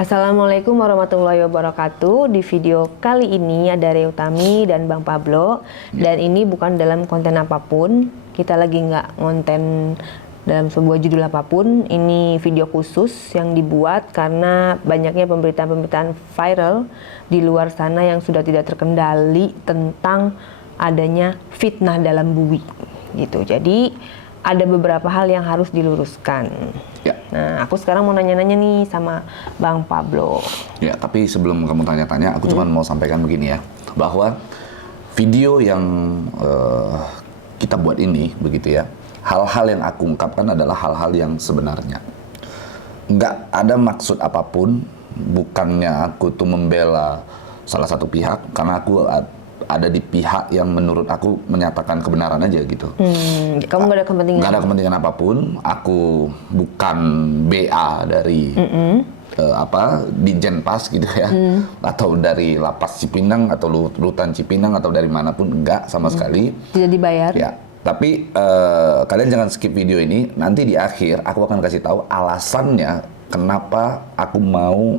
Assalamualaikum warahmatullahi wabarakatuh. Di video kali ini ada Ria Utami dan Bang Pablo. Dan ini bukan dalam konten apapun. Kita lagi nggak ngonten dalam sebuah judul apapun. Ini video khusus yang dibuat karena banyaknya pemberitaan-pemberitaan viral di luar sana yang sudah tidak terkendali tentang adanya fitnah dalam bui gitu. Jadi ada beberapa hal yang harus diluruskan. Ya. Nah, aku sekarang mau nanya-nanya nih sama Bang Pablo. Ya, tapi sebelum kamu tanya-tanya, aku cuma mau sampaikan begini ya, bahwa video yang kita buat ini, begitu ya, hal-hal yang aku ungkapkan adalah hal-hal yang sebenarnya. Nggak ada maksud apapun, bukannya aku tuh membela salah satu pihak, karena aku ada di pihak yang menurut aku menyatakan kebenaran aja gitu. Kamu nggak ada kepentingan? Nggak ada kepentingan apapun. Aku bukan BA dari di Jenpas gitu ya, atau dari Lapas Cipinang atau Rutan Cipinang atau dari manapun, enggak sama sekali. Tidak dibayar? Ya. Tapi kalian jangan skip video ini. Nanti di akhir aku akan kasih tahu alasannya kenapa aku mau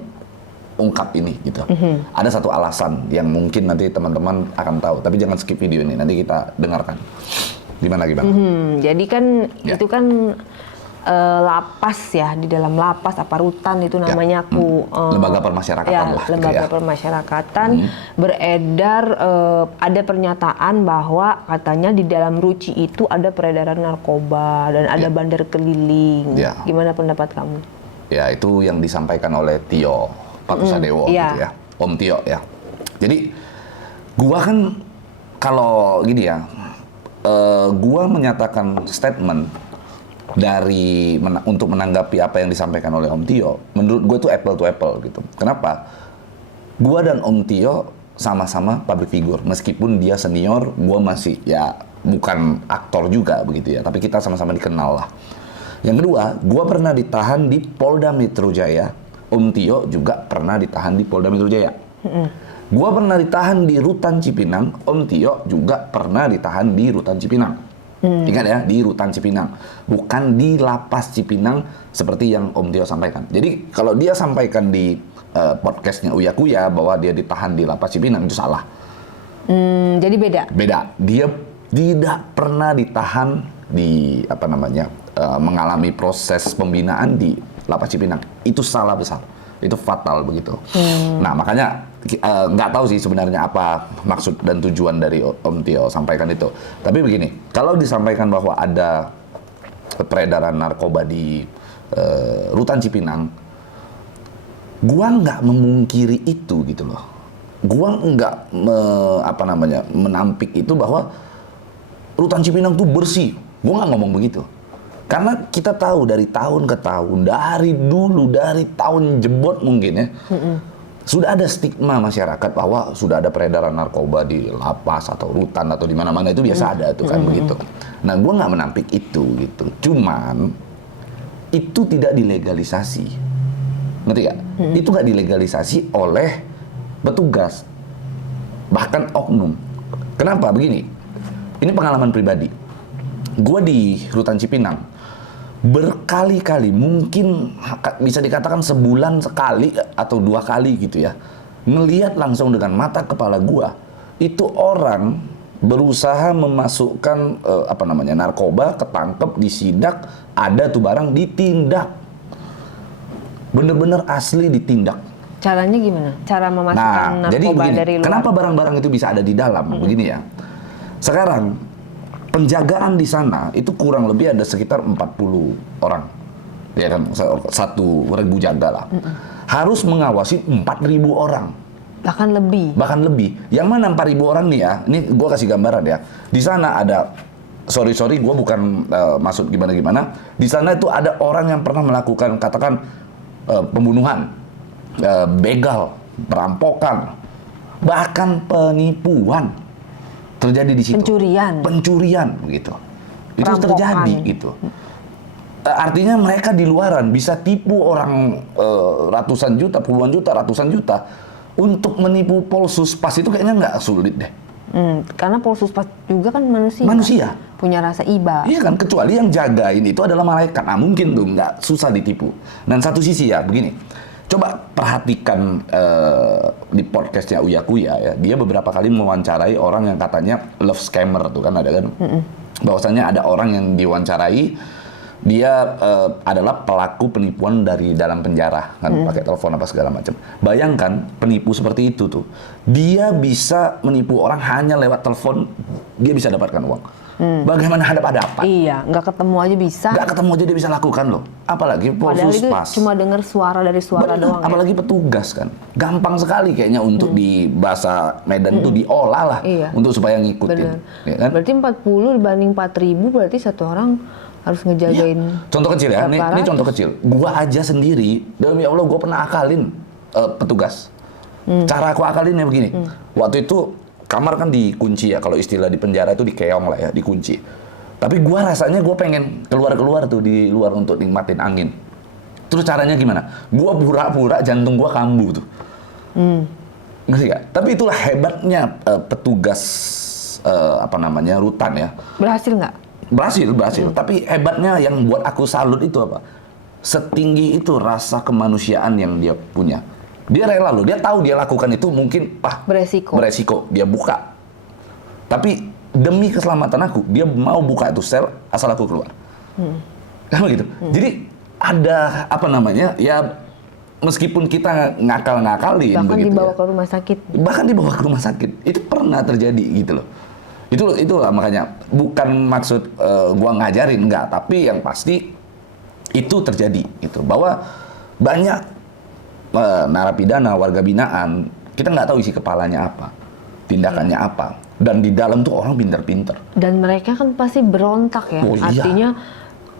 ungkap ini gitu. Ada satu alasan yang mungkin nanti teman-teman akan tahu, tapi jangan skip video ini, nanti kita dengarkan. Gimana lagi Bang? Jadi kan Ya. itu kan lapas ya, di dalam lapas apa rutan itu namanya aku lembaga permasyarakatan ya, lah gitu lembaga ya. permasyarakatan beredar ada pernyataan bahwa katanya di dalam Ruci itu ada peredaran narkoba dan ada bandar keliling. Ya. Gimana pendapat kamu? Ya, itu yang disampaikan oleh Tio Pakusadewo gitu ya, Om Tio ya. Jadi gua kan kalau gini ya, gua menyatakan statement untuk menanggapi apa yang disampaikan oleh Om Tio. Menurut gue itu apple to apple gitu. Kenapa? Gua dan Om Tio sama-sama public figure, meskipun dia senior, gua masih ya bukan aktor juga begitu ya. Tapi kita sama-sama dikenal lah. Yang kedua, gua pernah ditahan di Polda Metro Jaya. Om Tio juga pernah ditahan di Polda Metro Jaya. Gua pernah ditahan di Rutan Cipinang, Om Tio juga pernah ditahan di Rutan Cipinang. Ingat ya, di Rutan Cipinang, bukan di Lapas Cipinang seperti yang Om Tio sampaikan. Jadi kalau dia sampaikan di podcastnya Uya Kuya bahwa dia ditahan di Lapas Cipinang, itu salah. Jadi beda? Beda. Dia tidak pernah ditahan di mengalami proses pembinaan di Lapas Cipinang. Itu salah besar, itu fatal begitu. Nah makanya nggak tahu sih sebenarnya apa maksud dan tujuan dari Om Tio sampaikan itu. Tapi begini, kalau disampaikan bahwa ada peredaran narkoba di Rutan Cipinang, gua nggak memungkiri itu gitu loh. Gua nggak menampik itu bahwa Rutan Cipinang tuh bersih. Gua nggak ngomong begitu. Karena kita tahu dari tahun ke tahun, dari dulu, dari tahun jebot mungkin ya, sudah ada stigma masyarakat bahwa sudah ada peredaran narkoba di lapas atau rutan atau di mana-mana, itu biasa ada tuh kan begitu. Nah, gue nggak menampik itu gitu. Cuman itu tidak dilegalisasi, ngerti gak? Itu nggak dilegalisasi oleh petugas, bahkan oknum. Kenapa begini? Ini pengalaman pribadi. Gue di Rutan Cipinang berkali-kali, mungkin bisa dikatakan sebulan sekali atau 2 kali gitu ya, ngelihat langsung dengan mata kepala gua itu orang berusaha memasukkan narkoba, ketangkep, disidak, ada tuh barang ditindak, bener-bener asli ditindak. Caranya gimana? Cara memasukkan narkoba jadi begini, dari luar? kenapa barang-barang itu bisa ada di dalam? Begini ya, sekarang penjagaan di sana itu kurang lebih ada sekitar 40 orang, ya kan, 1.000 jaga lah. Harus mengawasi 4.000 orang. Bahkan lebih. Yang mana 4.000 orang nih ya? Ini gue kasih gambaran ya. Di sana ada, sorry gue bukan maksud gimana-gimana. Di sana itu ada orang yang pernah melakukan katakan pembunuhan, begal, perampokan, bahkan penipuan. Terjadi di situ. Pencurian begitu. Itu terjadi gitu. Artinya mereka di luaran bisa tipu orang ratusan juta, puluhan juta, ratusan juta. Untuk menipu Polsuspas itu kayaknya nggak sulit deh. Karena Polsuspas juga kan manusia. Manusia. Punya rasa iba. Iya kan, kecuali yang jagain itu adalah malaikat. Nah mungkin tuh nggak susah ditipu. Dan satu sisi ya begini, Coba perhatikan di podcastnya Uya Kuya ya, dia beberapa kali mewawancarai orang yang katanya love scammer tuh kan ada kan, bahwasanya ada orang yang diwawancarai dia adalah pelaku penipuan dari dalam penjara kan, pakai telepon apa segala macam. Bayangkan penipu seperti itu tuh, dia bisa menipu orang hanya lewat telepon, dia bisa dapatkan uang. Bagaimana hadap-hadapan? Iya, nggak ketemu aja bisa. Nggak ketemu aja dia bisa lakukan loh. Apalagi Padahal itu Polsuspas. cuma dengar suara dari suara Bener, doang. apalagi petugas kan. Gampang sekali kayaknya untuk di bahasa Medan tuh diolah lah Iya. untuk supaya ngikutin. Bener. Ya kan? Berarti 40 dibanding 4.000 berarti satu orang harus ngejagain. Contoh kecil ya, ini berapa contoh ratus. kecil. Gua aja sendiri, demi Allah gua pernah akalin petugas. Cara aku akalinnya begini. Waktu itu kamar kan dikunci ya, kalau istilah di penjara itu dikeong lah ya, dikunci. Tapi gua rasanya gua pengen keluar-keluar tuh di luar untuk nikmatin angin. Terus caranya gimana? Gua pura-pura jantung gua kambuh tuh. Ngerti gak? Tapi itulah hebatnya petugas rutan ya. Berhasil nggak? Berhasil. Tapi hebatnya yang buat aku salut itu apa? Setinggi itu rasa kemanusiaan yang dia punya. Dia rela loh, dia tahu dia lakukan itu mungkin beresiko. Dia buka. Tapi demi keselamatan aku, dia mau buka itu sel asal aku keluar. Kan begitu. Jadi ada ya meskipun kita ngakal-ngakalin Bahkan begitu dibawa ya. ke rumah sakit. Bahkan dibawa ke rumah sakit. Itu pernah terjadi gitu loh. Itulah makanya bukan maksud gua ngajarin enggak, tapi yang pasti itu terjadi gitu. Bahwa banyak narapidana, warga binaan, kita nggak tahu isi kepalanya apa, tindakannya apa, dan di dalam tuh orang pinter-pinter. Dan mereka kan pasti berontak ya. Oh, iya. Artinya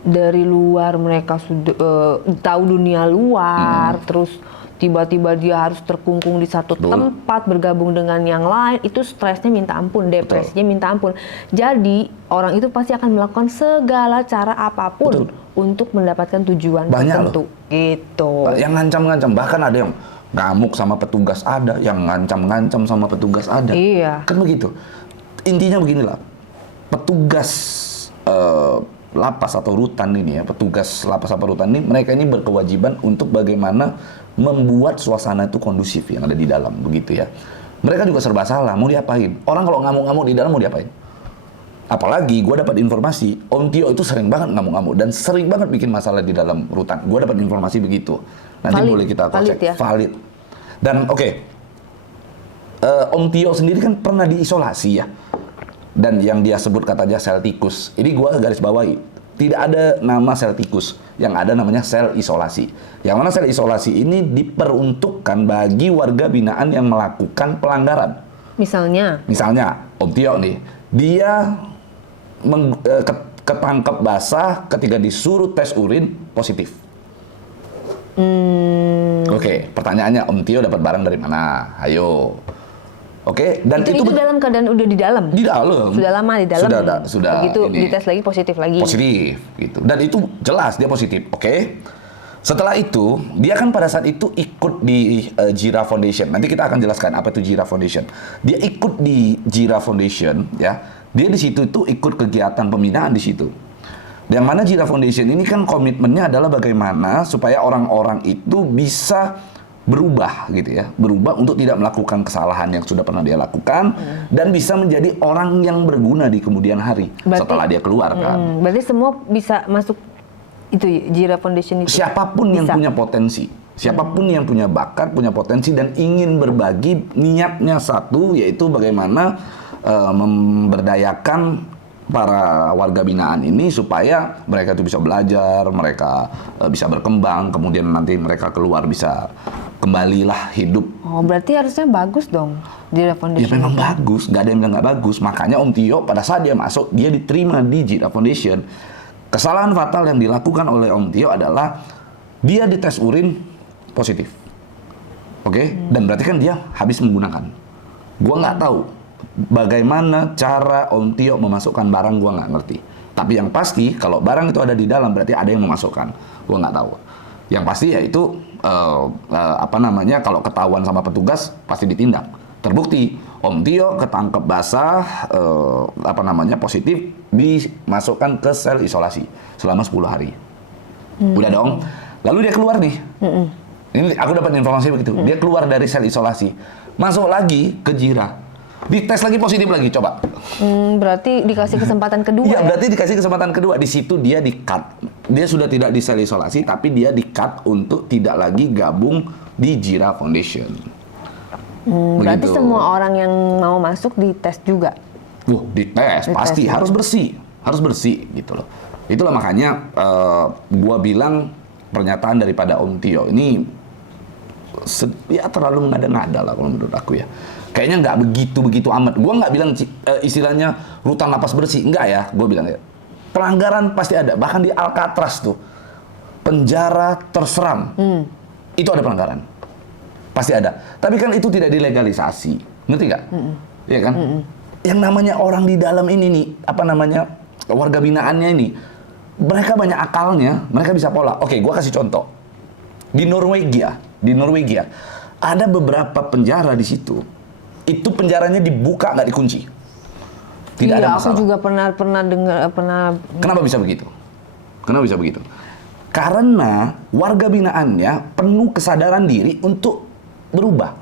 dari luar mereka sudah tahu dunia luar, terus tiba-tiba dia harus terkungkung di satu tempat, bergabung dengan yang lain, itu stresnya minta ampun, depresinya minta ampun. Jadi orang itu pasti akan melakukan segala cara apapun untuk mendapatkan tujuan Banyak tertentu. loh. Gitu. Yang ngancam-ngancam, bahkan ada yang ngamuk sama petugas ada, yang ngancam-ngancam sama petugas ada. Iya. Kan begitu. Intinya beginilah, petugas lapas atau rutan ini ya, petugas lapas atau rutan ini, mereka ini berkewajiban untuk bagaimana membuat suasana itu kondusif yang ada di dalam, begitu ya. Mereka juga serba salah, mau diapain? Orang kalau ngamuk-ngamuk di dalam mau diapain? Apalagi gue dapat informasi, Om Tio itu sering banget ngamuk-ngamuk dan sering banget bikin masalah di dalam rutan. Gue dapat informasi begitu. Nanti Valid. boleh kita Valid cek. ya? Valid. Dan oke, Om Tio sendiri kan pernah diisolasi ya. Dan yang dia sebut katanya sel tikus. Ini gue garis bawahi. Tidak ada nama sel tikus. Yang ada namanya sel isolasi. Yang mana sel isolasi ini diperuntukkan bagi warga binaan yang melakukan pelanggaran. Misalnya Om Tio nih, dia ketangkep basah ketika disuruh tes urin positif. Oke, pertanyaannya Om Tio dapat barang dari mana? Ayo. Oke, dan itu dalam keadaan udah di dalam. di dalam. Sudah lama di dalam. Sudah. Begitu ini, dites lagi positif lagi. Positif gitu. Dan itu jelas dia positif. Oke. Setelah itu, dia kan pada saat itu ikut di Jira Foundation. Nanti kita akan jelaskan apa itu Jira Foundation. Dia ikut di Jira Foundation ya. Dia di situ itu ikut kegiatan pembinaan di situ. Yang mana Jira Foundation ini kan komitmennya adalah bagaimana supaya orang-orang itu bisa berubah gitu ya, berubah untuk tidak melakukan kesalahan yang sudah pernah dia lakukan dan bisa menjadi orang yang berguna di kemudian hari setelah dia keluar kan. Berarti semua bisa masuk itu Jira Foundation itu. Siapapun yang Bisa. punya potensi, siapapun yang punya bakat, punya potensi dan ingin berbagi, niatnya satu yaitu bagaimana memberdayakan para warga binaan ini supaya mereka itu bisa belajar, mereka bisa berkembang, kemudian nanti mereka keluar bisa kembalilah hidup. Oh, berarti harusnya bagus dong Jira Ya Foundation. memang bagus, nggak ada yang bilang nggak bagus. Makanya Om Tio pada saat dia masuk, dia diterima di Jira Foundation. Kesalahan fatal yang dilakukan oleh Om Tio adalah dia dites urin positif. Oke? Dan berarti kan dia habis menggunakan. Gua nggak tahu bagaimana cara Om Tio memasukkan barang, gua nggak ngerti. Tapi yang pasti kalau barang itu ada di dalam berarti ada yang memasukkan. Gua nggak tahu. Yang pasti yaitu kalau ketahuan sama petugas pasti ditindak. Terbukti Om Tio ketangkep basah positif, dimasukkan ke sel isolasi selama 10 hari. Udah dong. Lalu dia keluar nih. Ini aku dapat informasi begitu. Dia keluar dari sel isolasi, masuk lagi ke Jira, dites lagi positif lagi, coba. Berarti dikasih kesempatan kedua Iya, ya? berarti dikasih kesempatan kedua. Di situ dia di-cut. Dia sudah tidak di sel isolasi, tapi dia di-cut untuk tidak lagi gabung di Jira Foundation. Berarti Begitu. semua orang yang mau masuk dites juga? Dites, Dites pasti dulu. harus bersih gitu loh. Itulah makanya gua bilang pernyataan daripada Om Tio ini ya terlalu mengada-ngada lah kalau menurut aku ya. Kayaknya nggak begitu amat. Gua nggak bilang istilahnya rutan lapas bersih, enggak ya. Gua bilang ya pelanggaran pasti ada. Bahkan di Alcatraz tuh penjara terseram, itu ada pelanggaran, pasti ada. Tapi kan itu tidak dilegalisasi, ngerti nggak? Iya kan? Yang namanya orang di dalam ini nih, apa namanya warga binaannya ini, mereka banyak akalnya, mereka bisa pola. Oke, gua kasih contoh. Di Norwegia, ada beberapa penjara di situ. Itu penjaranya dibuka nggak dikunci. Tidak ada Iya, masalah. aku juga pernah dengar, Kenapa bisa begitu? Karena warga binaannya penuh kesadaran diri untuk berubah.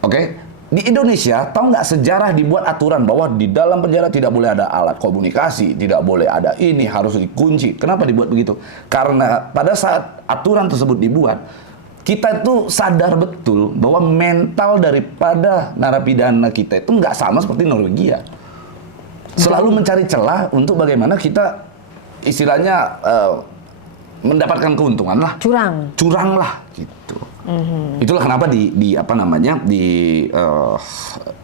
Oke? Di Indonesia, tahu nggak sejarah dibuat aturan bahwa di dalam penjara tidak boleh ada alat komunikasi, tidak boleh ada ini, harus dikunci. Kenapa dibuat begitu? Karena pada saat aturan tersebut dibuat, kita itu sadar betul bahwa mental daripada narapidana kita itu nggak sama seperti Norwegia. Selalu mencari celah untuk bagaimana kita istilahnya mendapatkan keuntungan lah. Curang lah gitu. Itulah kenapa di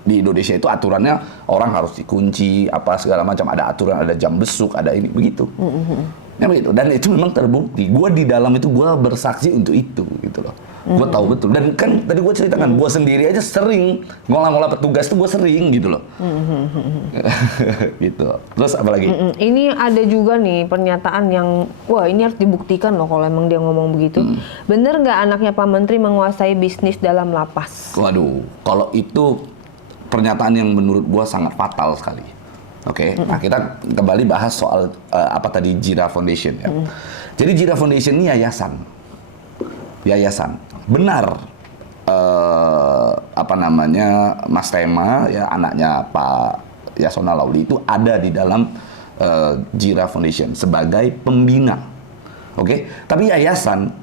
Indonesia itu aturannya orang harus dikunci apa segala macam, ada aturan, ada jam besuk, ada ini begitu. Ya begitu. Dan itu memang terbukti. Gue di dalam itu gue bersaksi untuk itu gitu loh. Gue tahu betul. Dan kan tadi gue ceritakan, gue sendiri aja sering ngolah-ngolah petugas tuh gue sering gitu loh. Gitu. Terus apa lagi? Ini ada juga nih pernyataan yang, wah ini harus dibuktikan loh kalau emang dia ngomong begitu. Bener nggak anaknya Pak Menteri menguasai bisnis dalam lapas? Waduh, kalau itu pernyataan yang menurut gua sangat fatal sekali. Oke, nah kita kembali bahas soal apa tadi Jira Foundation ya. Jadi Jira Foundation ini yayasan. Benar, apa namanya Mas Tema ya anaknya Pak Yasona Lauli itu ada di dalam Jira Foundation sebagai pembina. Oke, tapi yayasan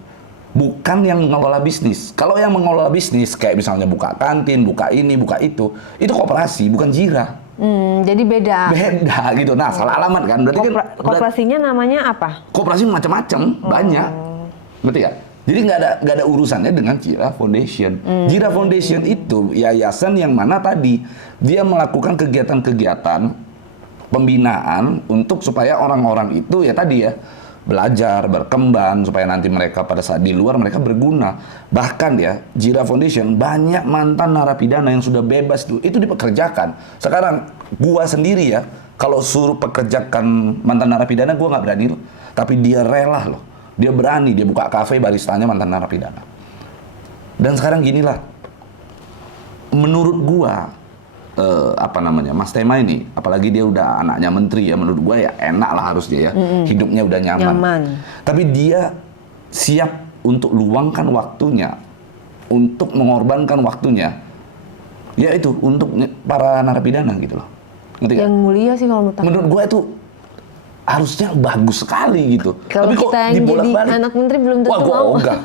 bukan yang mengelola bisnis. Kalau yang mengelola bisnis kayak misalnya buka kantin, buka ini, buka itu koperasi bukan Jira. Jadi beda. Beda gitu. Nah, salah alamat kan. Berarti kan Koperasinya namanya apa? koperasi macam-macam, banyak. Ngerti ya? Jadi nggak ada urusannya dengan Jira Foundation. Jira Foundation itu yayasan yang mana tadi dia melakukan kegiatan-kegiatan pembinaan untuk supaya orang-orang itu ya tadi ya belajar, berkembang supaya nanti mereka pada saat di luar mereka berguna. Bahkan ya Jira Foundation banyak mantan narapidana yang sudah bebas itu dipekerjakan. Sekarang gua sendiri ya kalau suruh pekerjakan mantan narapidana gua nggak berani loh. Tapi dia rela loh. Dia berani, dia buka kafe baristanya mantan narapidana. Dan sekarang ginilah, menurut gua, apa namanya, Mas Tema ini, apalagi dia udah anaknya menteri ya, menurut gua ya enak lah harus dia ya, hidupnya udah nyaman. Tapi dia siap untuk luangkan waktunya, untuk mengorbankan waktunya, ya itu untuk para narapidana gitu loh. Ngerti Yang gak? mulia sih kalau menurut aku. Menurut gua itu harusnya bagus sekali gitu. Kalau Tapi kok kita yang jadi dibolak-balik? anak menteri belum tentu Wah, gua mau. ogah.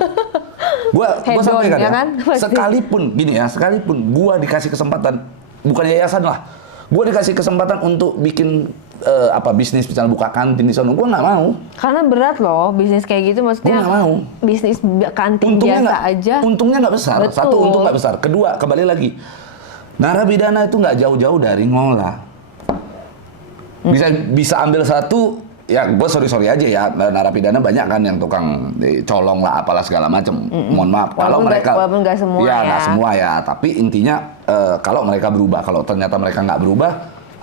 Gua Head sampaikan on, ya ya, kan? Pasti. sekalipun gua dikasih kesempatan, bukan yayasan lah, gua dikasih kesempatan untuk bikin bisnis, misalnya buka kantin di sana, gua nggak mau. Karena berat loh bisnis kayak gitu, Gua maksudnya nggak mau. bisnis kantin biasa aja. Untungnya nggak besar. Betul. Satu, untung nggak besar. Kedua, kembali lagi, narapidana itu nggak jauh-jauh dari ngolah. Bisa ambil satu, ya gue sorry aja ya, narapidana banyak kan yang tukang colong lah apalah segala macam. Mohon maaf kalau mereka walaupun nggak semua ya. nggak semua ya, tapi intinya kalau mereka berubah, kalau ternyata mereka nggak berubah,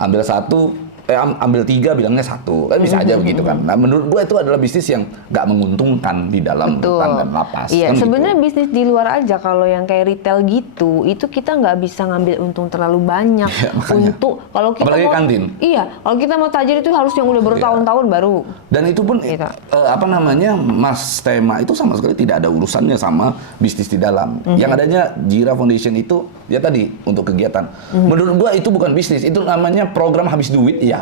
ambil satu ambil 3 bilangnya 1, kan bisa aja begitu kan. Nah menurut gue itu adalah bisnis yang nggak menguntungkan di dalam rutan dan lapas. Iya, kan sebenarnya gitu. bisnis di luar aja kalau yang kayak retail gitu, itu kita nggak bisa ngambil untung terlalu banyak. Iya, makanya. Untuk kalau kita Apalagi mau kantin. Iya, kalau kita mau tajir itu harus yang udah bertahun-tahun baru. Dan itu pun Gitu. apa namanya Mas Tema itu sama sekali tidak ada urusannya sama bisnis di dalam. Yang adanya Jira Foundation itu ya tadi untuk kegiatan. Menurut gua itu bukan bisnis, itu namanya program habis duit ya.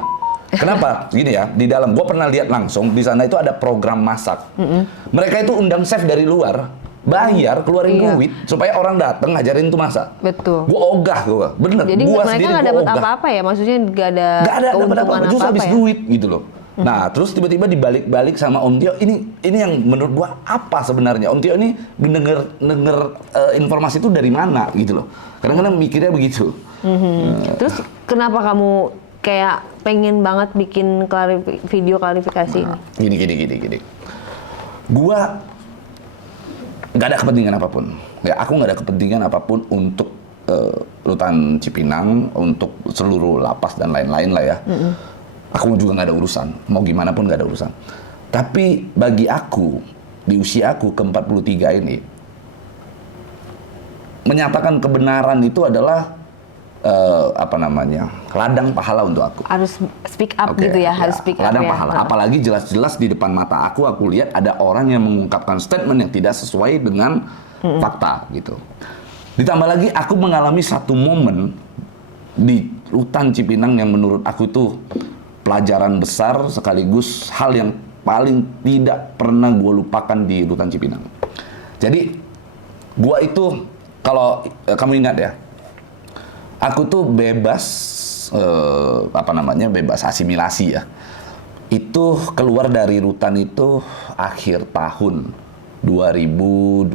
Kenapa? Gini ya, di dalam gua pernah lihat langsung di sana itu ada program masak. Mereka itu undang chef dari luar, bayar keluarin Iya. duit supaya orang datang ngajarin tuh masak. Betul. Gua ogah gua, bener. Jadi Gua mereka sendiri nggak gua dapat ogah. apa-apa ya, maksudnya nggak ada Nggak ada dapat keuntungan apa-apa, justru habis ya. duit gitu loh. Nah, terus tiba-tiba dibalik-balik sama Om Tio, ini yang menurut gua apa sebenarnya? Om Tio ini denger informasi itu dari mana gitu loh. Kadang-kadang mikirnya begitu. Terus kenapa kamu kayak pengen banget bikin video klarifikasi ini? Gini. Gua nggak ada kepentingan apapun. Ya, aku nggak ada kepentingan apapun untuk rutan Cipinang, untuk seluruh lapas dan lain-lain lah ya. Aku juga nggak ada urusan. Mau gimana pun nggak ada urusan. Tapi bagi aku, di usia aku ke-43 ini, menyatakan kebenaran itu adalah ladang pahala untuk aku. Harus speak up Oke, gitu ya, harus speak up ladang ya. pahala. Apalagi jelas-jelas di depan mata aku lihat ada orang yang mengungkapkan statement yang tidak sesuai dengan fakta gitu. Ditambah lagi aku mengalami satu momen di rutan Cipinang yang menurut aku itu pelajaran besar sekaligus hal yang paling tidak pernah gue lupakan di rutan Cipinang. Jadi gua itu kalau kamu ingat ya, aku tuh bebas bebas asimilasi ya. Itu keluar dari rutan itu akhir tahun 2021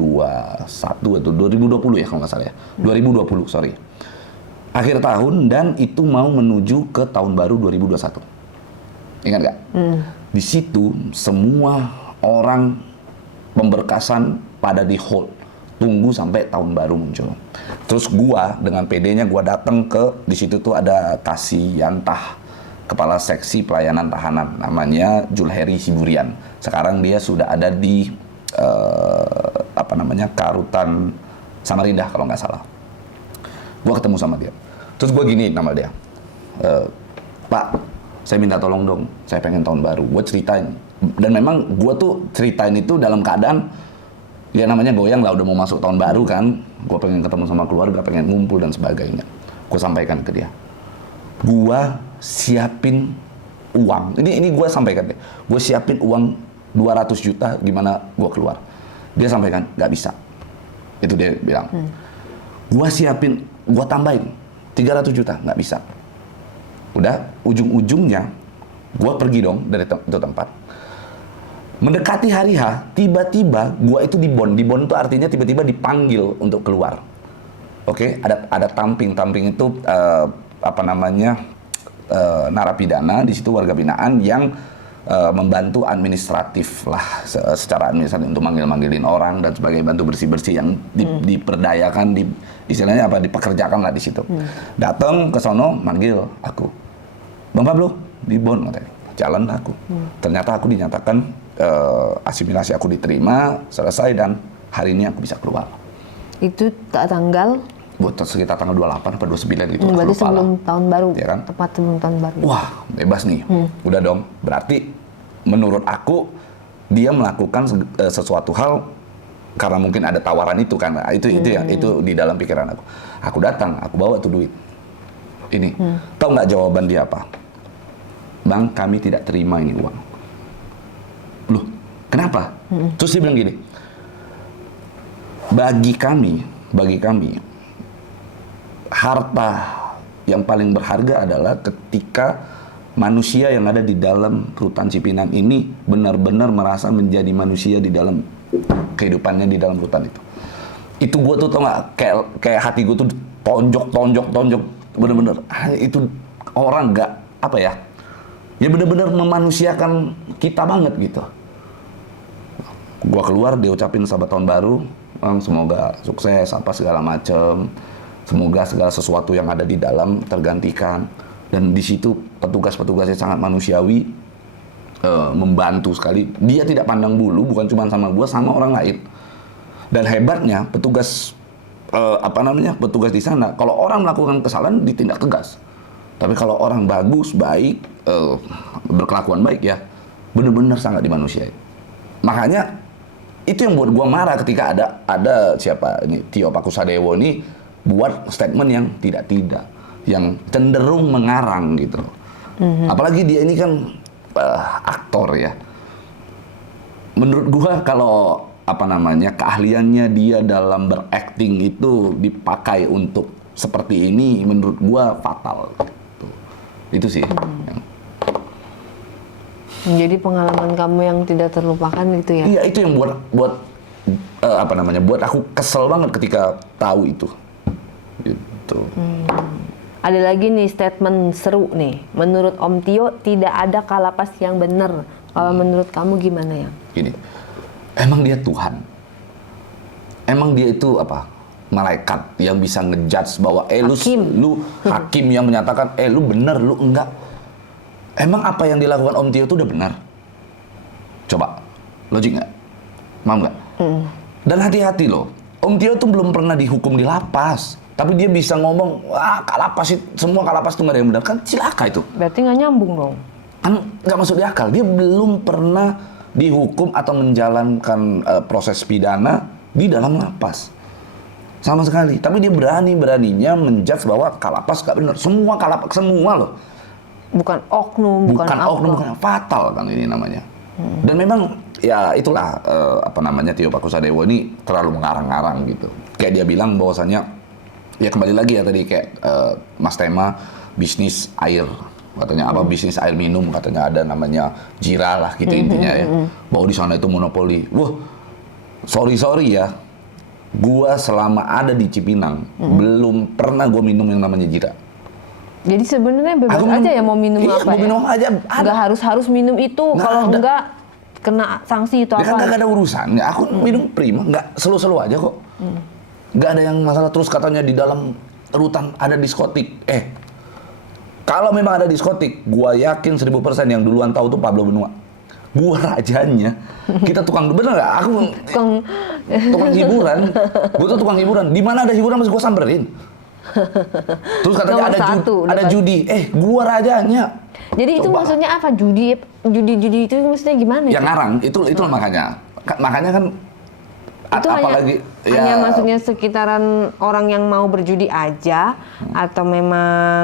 atau 2020 ya kalau nggak salah ya. 2020, sorry. Akhir tahun dan itu mau menuju ke tahun baru 2021. Ingat nggak? Di situ semua orang pemberkasan pada di hold. Tunggu sampai tahun baru muncul. Terus gua dengan PD-nya gua datang ke di situ tuh ada Kasiyantah, kepala seksi pelayanan tahanan, namanya Julheri Hiburian. Sekarang dia sudah ada di Karutan Samarinda kalau nggak salah. Gua ketemu sama dia. Terus gua gini nama dia, Pak, saya minta tolong dong, saya pengen tahun baru. Gua ceritain. Dan memang gua tuh ceritain itu dalam keadaan ya namanya goyang lah, udah mau masuk tahun baru kan. Gue pengen ketemu sama keluarga, pengen ngumpul dan sebagainya. Gue sampaikan ke dia. Gue siapin uang. Ini gue sampaikan deh. Gue siapin uang 200 juta gimana gue keluar. Dia sampaikan, nggak bisa. Itu dia bilang. Gue siapin, gue tambahin 300 juta, nggak bisa. Udah, ujung-ujungnya gue pergi dong dari itu tempat. Mendekati hari H, tiba-tiba gua itu dibon. Dibon itu artinya tiba-tiba dipanggil untuk keluar. Oke, ada tamping. Tamping itu narapidana di situ, warga binaan yang membantu administratif lah, secara administratif untuk manggil-manggilin orang dan sebagainya, bantu bersih-bersih yang diperdayakan, istilahnya dipekerjakan lah di situ. Datang ke sono, manggil aku. Bang Pablo, dibon katanya. Jalan aku. Ternyata aku dinyatakan asimilasi aku diterima, selesai dan hari ini aku bisa keluar. Itu tanggal? Buat sekitar tanggal 28 atau 29 gitu. Berarti sebelum tahun baru, ya kan? tepat sebelum tahun baru. Wah, bebas nih. Udah dong. Berarti menurut aku dia melakukan sesuatu hal karena mungkin ada tawaran itu kan. Itu di dalam pikiran aku. Aku datang, aku bawa tuh duit. Ini. Tahu nggak jawaban dia apa? Bang, kami tidak terima ini uang. Loh, kenapa? Terus dia bilang gini, bagi kami, harta yang paling berharga adalah ketika manusia yang ada di dalam rutan Cipinang ini benar-benar merasa menjadi manusia di dalam kehidupannya di dalam rutan itu. Itu gue tuh tau gak, kayak hati gue tuh tonjok, bener-bener. Itu orang gak, ya bener-bener memanusiakan kita banget gitu. Gua keluar, dia ucapin selamat tahun baru, semoga sukses, apa segala macem, semoga segala sesuatu yang ada di dalam tergantikan. Dan di situ petugas-petugasnya sangat manusiawi, membantu sekali. Dia tidak pandang bulu, bukan cuma sama gua, sama orang lain. Dan hebatnya petugas petugas di sana, kalau orang melakukan kesalahan ditindak tegas. Tapi kalau orang bagus, baik, berkelakuan baik ya, benar-benar sangat dimanusiai. Makanya itu yang buat gua marah ketika ada siapa ini, Tio Pakusadewo ini buat statement yang tidak, yang cenderung mengarang gitu. Apalagi dia ini kan aktor ya. Menurut gua kalau keahliannya dia dalam berakting itu dipakai untuk seperti ini, menurut gua fatal. Itu sih. Menjadi pengalaman kamu yang tidak terlupakan gitu ya? Iya, itu yang buat aku kesel banget ketika tahu itu. Gitu. Ada lagi nih statement seru nih. Menurut Om Tio tidak ada kalapas yang benar. Kalau menurut kamu gimana ya? Gini, emang dia Tuhan? Emang dia itu malaikat yang bisa ngejudge bahwa lu hakim yang menyatakan lu benar, lu enggak. Emang apa yang dilakukan Om Tio itu udah benar? Coba, logik nggak? Mau nggak? Dan hati-hati loh, Om Tio tuh belum pernah dihukum di lapas. Tapi dia bisa ngomong, kalapas itu, semua kalapas itu nggak ada yang benar. Kan cilaka itu. Berarti nggak nyambung dong? Kan nggak masuk di akal. Dia belum pernah dihukum atau menjalankan proses pidana di dalam lapas. Sama sekali. Tapi dia beraninya menjudge bahwa kalapas nggak benar. Semua kalapas, semua loh. Bukan oknum, bukan fatal kan ini namanya. Dan memang ya itulah Tio Pakusadewo ini terlalu mengarang-arang gitu. Kayak dia bilang bahwasannya ya kembali lagi ya tadi kayak Mas Tema bisnis air katanya bisnis air minum katanya ada namanya Jira lah gitu intinya ya. Bahwa di sana itu monopoli. Wah, sorry ya. Gua selama ada di Cipinang belum pernah gua minum yang namanya Jira. Jadi sebenarnya bebas aja ya mau minum apa mau minum aja. Nggak harus minum itu, kalau enggak kena sanksi itu apa. apa. Nggak ada urusannya, aku minum prima, nggak selu-selu aja kok. Nggak ada yang masalah. Terus katanya di dalam rutan ada diskotik. Kalau memang ada diskotik, gua yakin 1000% yang duluan tahu tuh Pablo Benua. Gua rajanya. Kita tukang, bener nggak? Aku tukang hiburan. Gua tuh tukang hiburan. Di mana ada hiburan masih gua samperin. Terus katanya ada judi. Gua rajanya. Jadi itu maksudnya apa? Judi itu maksudnya gimana? Yang ngarang itu makanya kan itu hanya maksudnya sekitaran orang yang mau berjudi aja atau memang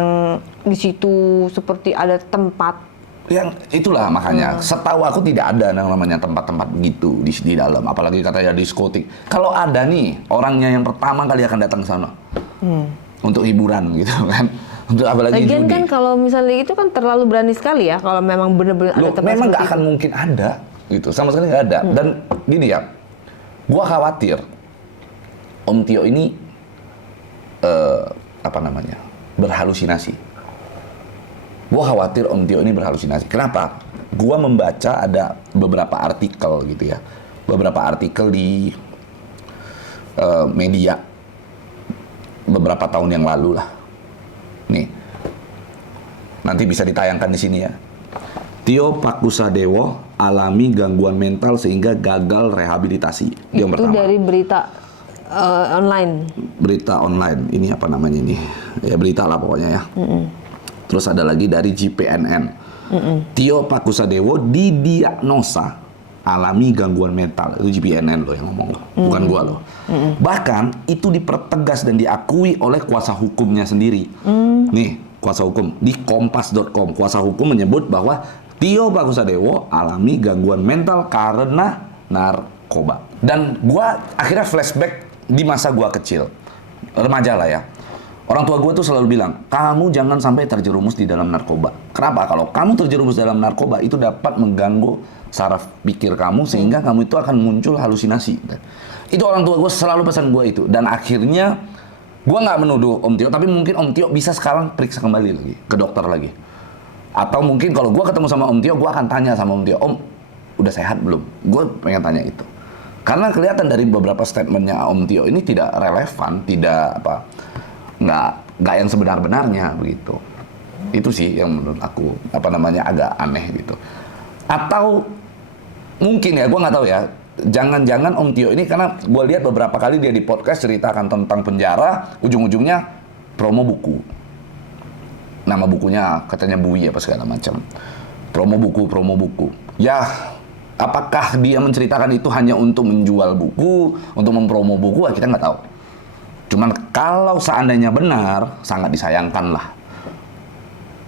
di situ seperti ada tempat yang itulah makanya setahu aku tidak ada yang namanya tempat-tempat gitu di dalam, apalagi katanya diskotik. Kalau ada nih orangnya yang pertama kali akan datang ke sana untuk hiburan gitu kan. Untuk apalagi lagian judi. Kan kalau misalnya itu kan terlalu berani sekali ya kalau memang benar-benar ada tempat. Memang nggak akan mungkin ada gitu, sama sekali nggak ada. Dan gini ya, gua khawatir Om Tio ini berhalusinasi. Gua khawatir Om Tio ini berhalusinasi. Kenapa? Gua membaca ada beberapa artikel gitu ya, beberapa artikel di media beberapa tahun yang lalu lah. Nih, nanti bisa ditayangkan di sini ya. Tio Pakusadewo alami gangguan mental sehingga gagal rehabilitasi. Yang pertama. Itu dari berita online. Berita online. Ini apa namanya ini? Ya berita lah pokoknya ya. Terus ada lagi dari GPNN. Tio Pakusadewo didiagnosa alami gangguan mental. Itu GPNN loh yang ngomong loh, bukan gua loh. Bahkan itu dipertegas dan diakui oleh kuasa hukumnya sendiri. Nih, kuasa hukum di kompas.com. Kuasa hukum menyebut bahwa Tio Pakusadewo alami gangguan mental karena narkoba. Dan gua akhirnya flashback di masa gua kecil. Remaja lah ya. Orang tua gue tuh selalu bilang, kamu jangan sampai terjerumus di dalam narkoba. Kenapa? Kalau kamu terjerumus dalam narkoba, itu dapat mengganggu saraf pikir kamu, sehingga kamu itu akan muncul halusinasi. Itu orang tua gue selalu pesan gue itu. Dan akhirnya, gue nggak menuduh Om Tio, tapi mungkin Om Tio bisa sekarang periksa kembali lagi, ke dokter lagi. Atau mungkin kalau gue ketemu sama Om Tio, gue akan tanya sama Om Tio, Om, udah sehat belum? Gue pengen tanya itu. Karena kelihatan dari beberapa statementnya Om Tio ini tidak relevan, tidak nggak yang sebenar-benarnya begitu. Itu sih yang menurut aku agak aneh gitu. Atau mungkin ya, gue nggak tahu ya. Jangan-jangan Om Tio ini, karena gue lihat beberapa kali dia di podcast ceritakan tentang penjara, ujung-ujungnya promo buku. Nama bukunya katanya Bui apa segala macam. Promo buku. Ya, apakah dia menceritakan itu hanya untuk menjual buku, untuk mempromo buku? Kita nggak tahu. Cuman kalau seandainya benar, sangat disayangkan lah.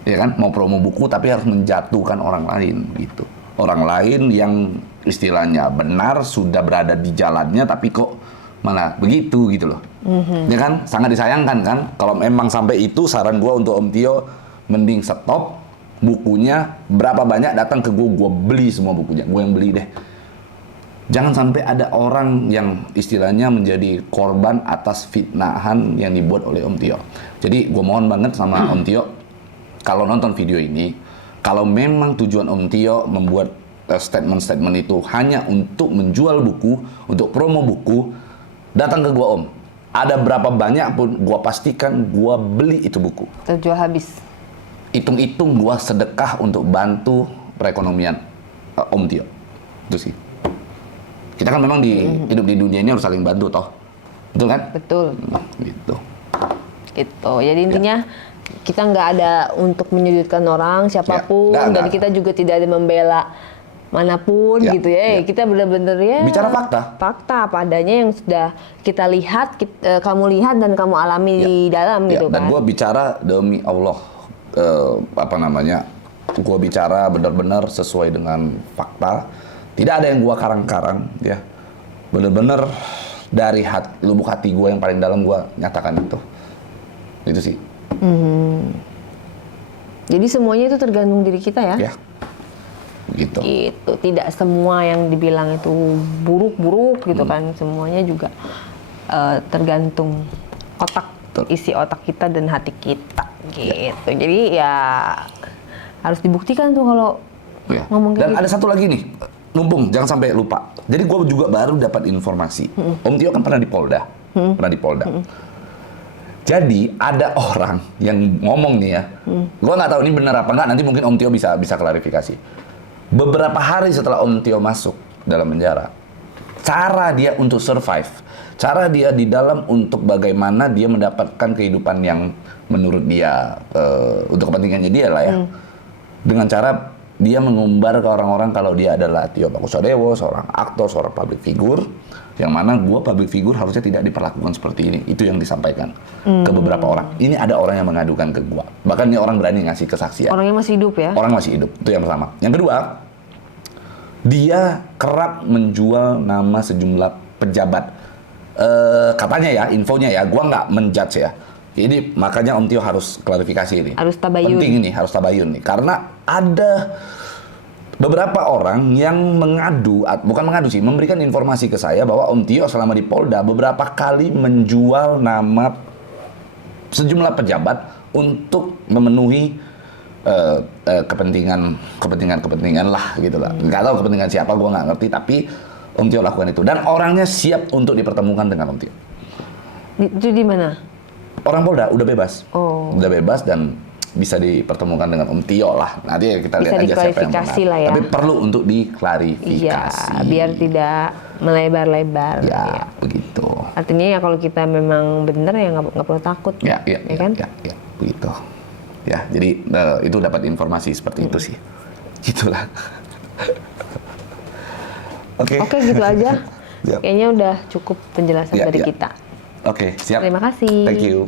Ya kan, mau promo buku tapi harus menjatuhkan orang lain gitu. Orang lain yang istilahnya benar, sudah berada di jalannya, tapi kok malah begitu gitu loh. Ya kan, sangat disayangkan kan. Kalau memang sampai itu, saran gue untuk Om Tio, mending stop bukunya. Berapa banyak datang ke gue beli semua bukunya, gue yang beli deh. Jangan sampai ada orang yang istilahnya menjadi korban atas fitnahan yang dibuat oleh Om Tio. Jadi gue mohon banget sama Om Tio, kalau nonton video ini, kalau memang tujuan Om Tio membuat statement-statement itu hanya untuk menjual buku, untuk promo buku, datang ke gue Om. Ada berapa banyak pun, gue pastikan gue beli itu buku. Terjual habis. Hitung-hitung gue sedekah untuk bantu perekonomian Om Tio. Itu sih. Kita kan memang hidup di dunia ini harus saling bantu toh. Betul kan? Betul. Gitu. Gitu. Jadi intinya kita nggak ada untuk menyudutkan orang siapapun, dan kita juga tidak ada membela manapun gitu ya. Kita benar-benar ya bicara fakta apa adanya yang sudah kita lihat, kamu lihat dan kamu alami di dalam gitu kan. Dan gue bicara demi Allah, gue bicara benar-benar sesuai dengan fakta. Tidak ada yang gue karang-karang ya. Benar-benar dari lubuk hati gue yang paling dalam gue nyatakan itu. Itu sih. Jadi semuanya itu tergantung diri kita ya? Ya, gitu. Gitu. Tidak semua yang dibilang itu buruk-buruk gitu kan. Semuanya juga tergantung isi otak kita dan hati kita gitu. Jadi ya harus dibuktikan tuh kalau ngomong kayak Dan ada satu lagi nih, numpung jangan sampai lupa. Jadi gue juga baru dapat informasi. Om Tio kan pernah di Polda. Jadi ada orang yang ngomong nih ya, gue nggak tahu ini benar apa nggak, nanti mungkin Om Tio bisa klarifikasi. Beberapa hari setelah Om Tio masuk dalam penjara, cara dia untuk survive, cara dia di dalam untuk bagaimana dia mendapatkan kehidupan yang menurut dia untuk kepentingannya dia lah ya, dengan cara dia mengumbar ke orang-orang kalau dia adalah Tio Pakusadewo, seorang aktor, seorang public figure, yang mana gue public figure harusnya tidak diperlakukan seperti ini. Itu yang disampaikan ke beberapa orang. Ini ada orang yang mengadukan ke gue. Bahkan ini orang berani ngasih kesaksian. Orangnya masih hidup ya? Orang masih hidup, itu yang pertama. Yang kedua, dia kerap menjual nama sejumlah pejabat. Katanya ya, infonya ya, gue nggak menjudge ya. Jadi makanya Om Tio harus klarifikasi ini. Harus tabayun. Penting ini, harus tabayun nih. Karena ada beberapa orang yang memberikan informasi ke saya bahwa Om Tio selama di Polda beberapa kali menjual nama sejumlah pejabat untuk memenuhi kepentingan lah gitu lah. Nggak tahu kepentingan siapa, gue nggak ngerti, tapi Om Tio lakukan itu. Dan orangnya siap untuk dipertemukan dengan Om Tio. Itu di mana? Orang Polda udah bebas. Udah bebas dan bisa dipertemukan dengan Om Tio lah. Nanti kita lihat aja siapa yang benar. Lah ya. Tapi perlu untuk diklarifikasi. Iya, biar tidak melebar-lebar. Ya, begitu. Artinya ya kalau kita memang benar ya nggak perlu takut. Ya, kan? Ya, begitu. Ya, jadi itu dapat informasi seperti itu sih. Gitulah. Oke, gitu aja. Kayaknya udah cukup penjelasan dari kita. Oke, siap. Terima kasih. Thank you.